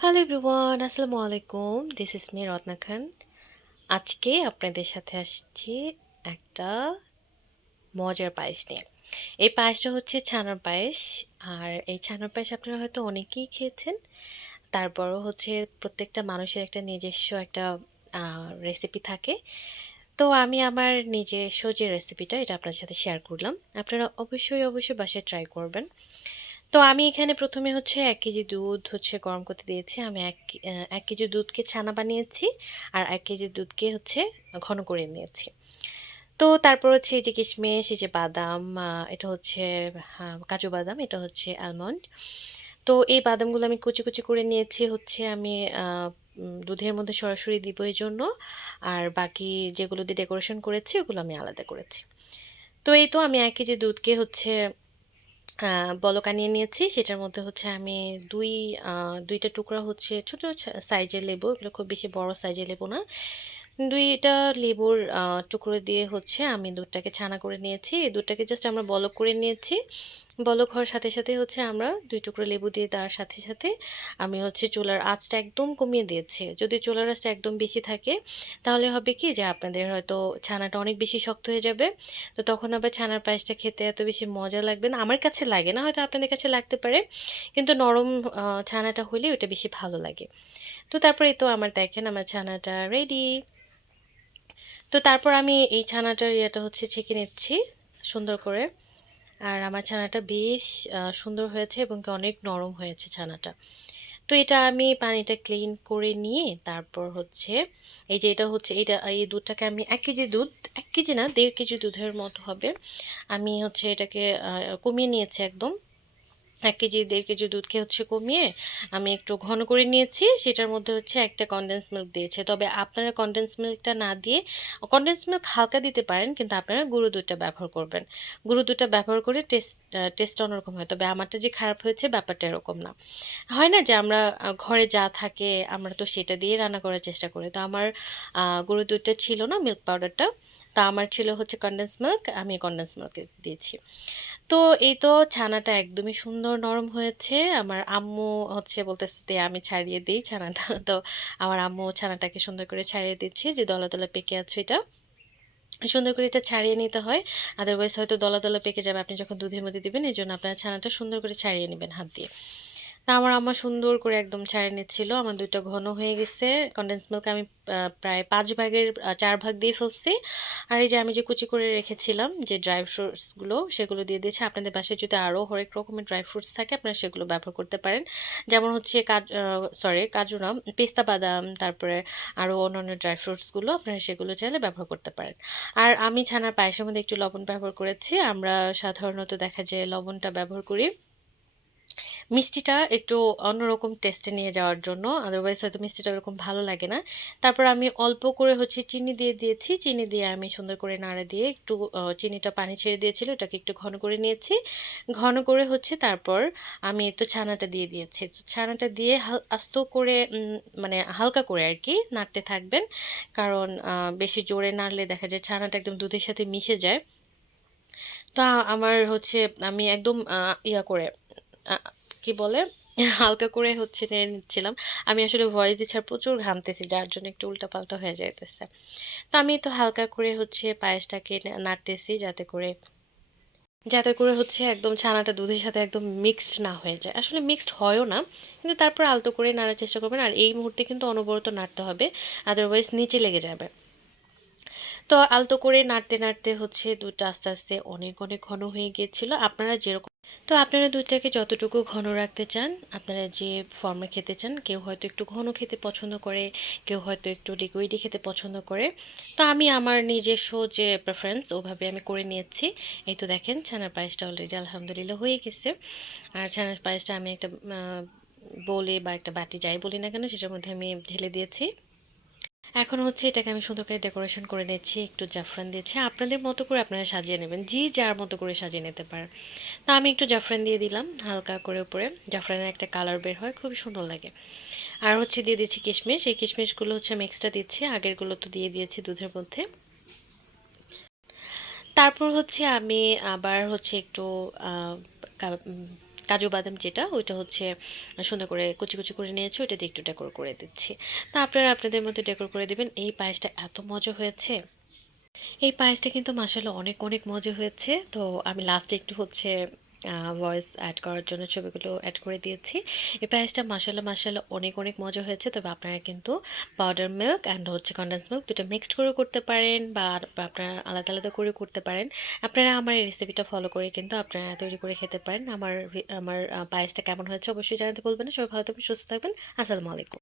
Hello everyone আসসালামু আলাইকুম this is me Ratna Khan আজকে আপনাদের সাথে আসছি একটা মজার পায়েস নিয়ে। এই পায়েসটা হচ্ছে ছানার পায়েস। আর এই ছানার পায়েস আপনারা হয়তো অনেকেই খেয়েছেন। তারপরও হচ্ছে প্রত্যেকটা মানুষের একটা নিজস্ব একটা রেসিপি থাকে। তো আমি আমার নিজস্ব যে রেসিপিটা এটা আপনার সাথে শেয়ার করলাম। আপনারা অবশ্যই অবশ্যই বাসায় ট্রাই করবেন। তো আমি এখানে প্রথমে হচ্ছে এক কেজি দুধ হচ্ছে গরম করতে দিয়েছি। আমি এক এক কেজি দুধকে ছানা বানিয়েছি আর এক কেজি দুধকে হচ্ছে ঘন করে নিয়েছি। তো তারপর হচ্ছে এই যে কিশমিশ, এই যে বাদাম এটা হচ্ছে কাজু বাদাম, এটা হচ্ছে আলমন্ড তো এই বাদামগুলো আমি কুচি কুচি করে নিয়েছি হচ্ছে আমি দুধের মধ্যে সরাসরি দিব এই জন্য। আর বাকি যেগুলো দিয়ে ডেকোরেশন করেছি ওগুলো আমি আলাদা করেছি। তো এই তো আমি এক কেজি দুধকে হচ্ছে বলক নিয়ে নিয়েছি। সেটার মধ্যে হচ্ছে আমি দুই দুইটা টুকরা হচ্ছে ছোট সাইজের লেবু। এগুলো খুব বেশি বড় সাইজের লেবু না। দুইটা লেবুর টুকরো দিয়ে হচ্ছে আমি দুধটাকে ছানা করে নিয়েছি। এই দুধটাকে জাস্ট আমরা বলক করে নিয়েছি। বলক হওয়ার সাথে সাথে হচ্ছে আমরা দুই টুকরো লেবু দিয়ে দেওয়ার সাথে সাথে আমি হচ্ছে চুলার আঁচটা একদম কমিয়ে দিয়েছি। যদি চুলার আঁচটা একদম বেশি থাকে, তাহলে হবে কি যে আপনাদের হয়তো ছানাটা অনেক বেশি শক্ত হয়ে যাবে। তো তখন আবার ছানার পায়েসটা খেতে এত বেশি মজা লাগবে না। আমার কাছে লাগে না, হয়তো আপনাদের কাছে লাগতে পারে, কিন্তু নরম ছানাটা হলে ওটা বেশি ভালো লাগে। তো তারপরে তো আমার দেখেন আমার ছানাটা রেডি তো তারপর আমি এই ছানাটার ইয়েটা হচ্ছে ছেঁকে নিচ্ছি সুন্দর করে। আর আমার ছানাটা বেশ সুন্দর হয়েছে এবং অনেক নরম হয়েছে ছানাটা। তো এটা আমি পানিটা ক্লিন করে নিয়ে তারপর হচ্ছে, এই যে এটা হচ্ছে, এটা, এই দুধটাকে আমি এক কেজি দুধ, এক কেজি না, দেড় কেজি দুধের মতো হবে। আমি হচ্ছে এটাকে কমিয়ে নিয়েছি একদম। এক কেজি, দেড় কেজি দুধকে হচ্ছে কমিয়ে আমি একটু ঘন করে নিয়েছি। সেটার মধ্যে হচ্ছে একটা কন্ডেন্স মিল্ক দিয়েছে। তবে আপনারা কন্ডেন্স মিল্কটা না দিয়ে কন্ডেন্স মিল্ক হালকা দিতে পারেন, কিন্তু আপনারা গুঁড়ো দুধটা ব্যবহার করবেন। গুঁড়ো দুধটা ব্যবহার করে টেস্ট টেস্ট অন্যরকম হয়। তবে আমারটা যে খারাপ হয়েছে ব্যাপারটা এরকম না। হয় না যে আমরা ঘরে যা থাকে আমরা তো সেটা দিয়ে রান্না করার চেষ্টা করি। তো আমার গুঁড়ো দুধটা ছিল না মিল্ক পাউডারটা তা আমার ছিল হচ্ছে কন্ডেন্স মিল্ক আমি কন্ডেন্স মিল্ক দিয়েছি। তো এই তো ছানাটা একদমই সুন্দর নরম হয়েছে। আমার আম্মু হচ্ছে বলতেছে যে, আমি ছাড়িয়ে দিই ছানাটা। তো আমার আম্মু ছানাটাকে সুন্দর করে ছাড়িয়ে দিচ্ছি, যে দলা দলা পেকে আছে এটা। সুন্দর করে এটা ছাড়িয়ে নিতে হয় আদারওয়াইজ হয়তো দলা দলা পেকে যাবে। আপনি যখন দুধের মধ্যে দেবেন, এই জন্য আপনার ছানাটা সুন্দর করে ছাড়িয়ে নেবেন হাত দিয়ে। তা আমার আম্মা সুন্দর করে একদম ছাড়িয়ে নিচ্ছিল। আমার দুইটা ঘন হয়ে গেছে। কন্ডেন্স মিল্ক আমি প্রায় পাঁচ ভাগের চার ভাগ দিয়ে ফেলছি। আর এই যে আমি যে কুচি করে রেখেছিলাম যে ড্রাই ফ্রুটসগুলো সেগুলো দিয়ে দিয়েছি। আপনাদের বাসায় যদি আরও হরেক রকমের ড্রাই ফ্রুটস থাকে, আপনারা সেগুলো ব্যবহার করতে পারেন। যেমন হচ্ছে কাজ সরি কাজু না পেস্তা বাদাম, তারপরে আরও অন্যান্য ড্রাই ফ্রুটসগুলো আপনারা সেগুলো চাইলে ব্যবহার করতে পারেন। আর আমি ছানার পায়েসের মধ্যে একটু লবণ ব্যবহার করেছি। আমরা সাধারণত দেখা যায় লবণটা ব্যবহার করি। মিষ্টিটা একটু অন্যরকম টেস্টে নিয়ে যাওয়ার জন্য আদারওয়াইজ হয়তো মিষ্টিটা ওরকম ভালো লাগে না। তারপর আমি অল্প করে হচ্ছে চিনি দিয়ে দিয়েছি, চিনি দিয়ে আমি সুন্দর করে নাড়া দিয়ে একটু চিনিটা পানি ছেড়ে দিয়েছিল ওটাকে একটু ঘন করে নিয়েছি। ঘন করে হচ্ছে তারপর আমি তো ছানাটা দিয়ে দিয়েছি। তো ছানাটা দিয়ে আস্ত করে মানে হালকা করে আর কি নাড়তে থাকবেন। কারণ বেশি জোরে নাড়লে দেখা যায় ছানাটা একদম দুধের সাথে মিশে যায়। তো আমার হচ্ছে, আমি একদম ইয়া করে কি বলে, হালকা করে হচ্ছে নিয়ে নিচ্ছিলাম। আমি আসলে ভয়েস দিচ্ছি প্রচুর ঘামতেছি, যার জন্য একটু উল্টাপাল্টা হয়ে যাইতেছে। তো আমি তো হালকা করে হচ্ছে পায়েসটাকে নাড়তেছি যাতে করে যাতে করে হচ্ছে একদম ছানাটা দুধের সাথে একদম মিক্সড না হয়ে যায়। আসলে মিক্সড হয়ও না, কিন্তু তারপর আলতো করে নাড়ার চেষ্টা করবেন। আর এই মুহূর্তে কিন্তু অনবরত নাড়তে হবে আদারওয়াইজ নিচে লেগে যাবে। তো আলতো করে নাড়তে নাড়তে হচ্ছে দুধটা আস্তে আস্তে অনেক অনেক ঘন হয়ে গিয়েছিল। আপনারা যেরকম তো আপনারা দুধটাকে যতটুকু ঘন রাখতে চান, আপনারা যে ফর্মে খেতে চান, কেউ হয়তো একটু ঘন খেতে পছন্দ করে, কেউ হয়তো একটু লিকুইডি খেতে পছন্দ করে। তো আমি আমার নিজস্ব যে প্রেফারেন্স ওভাবে আমি করে নিয়েছি। এই তো দেখেন, ছানার পায়েসটা অলরেডি আলহামদুলিল্লাহ হয়ে গেছে। আর ছানার পায়েসটা আমি একটা বলে বা একটা বাটি যাই বলি না কেন, সেটার মধ্যে আমি ঢেলে দিয়েছি। এখন হচ্ছে এটাকে আমি সুন্দর করে ডেকোরেশন করে নিচ্ছি, একটু জাফরান দিয়েছি আপনাদের মতো করে আপনারা সাজিয়ে নেবেন জি যার মতো করে সাজিয়ে নিতে পারেন। তা আমি একটু জাফরান দিয়ে দিলাম, হালকা করে উপরে। জাফরানের একটা কালার বের হয়, খুবই সুন্দর লাগে। আর হচ্ছে দিয়ে দিচ্ছি কিশমিশ, এই কিশমিশগুলো হচ্ছে আমি এক্সট্রা দিচ্ছি, আগেরগুলো তো দিয়ে দিয়েছি দুধের মধ্যে। তারপর হচ্ছে আমি আবার হচ্ছে একটু কাজু বাদাম যেটা, ওইটা হচ্ছে সুন্দর করে কুচি কুচি করে নিয়েছি, ওইটা দিয়ে একটু ডেকোর করে দিচ্ছি। তা আপনারা আপনাদের মতো ডেকোর করে দেবেন। এই পায়েসটা এত মজা হয়েছে। এই পায়েসটা কিন্তু মাসাল্লাহ অনেক অনেক মজা হয়েছে। তো আমি লাস্টে একটু হচ্ছে ভয়েস অ্যাড করার জন্য ছবিগুলো অ্যাড করে দিয়েছি। এই পায়েসটা মাসাল্লাহ মাসাল্লাহ অনেক অনেক মজা হয়েছে। তবে আপনারা কিন্তু পাউডার মিল্ক অ্যান্ড হচ্ছে কন্ডেন্স মিল্ক দুটো মিক্সড করে করতে পারেন বা আপনারা আলাদা আলাদা করে করতে পারেন। আপনারা আমার এই রেসিপিটা ফলো করে কিন্তু আপনারা তৈরি করে খেতে পারেন। আমার আমার পায়েসটা কেমন হয়েছে অবশ্যই জানাতে বলবেন সবাই ভালো থাকবেন, সুস্থ থাকবেন। আসসালামু আলাইকুম।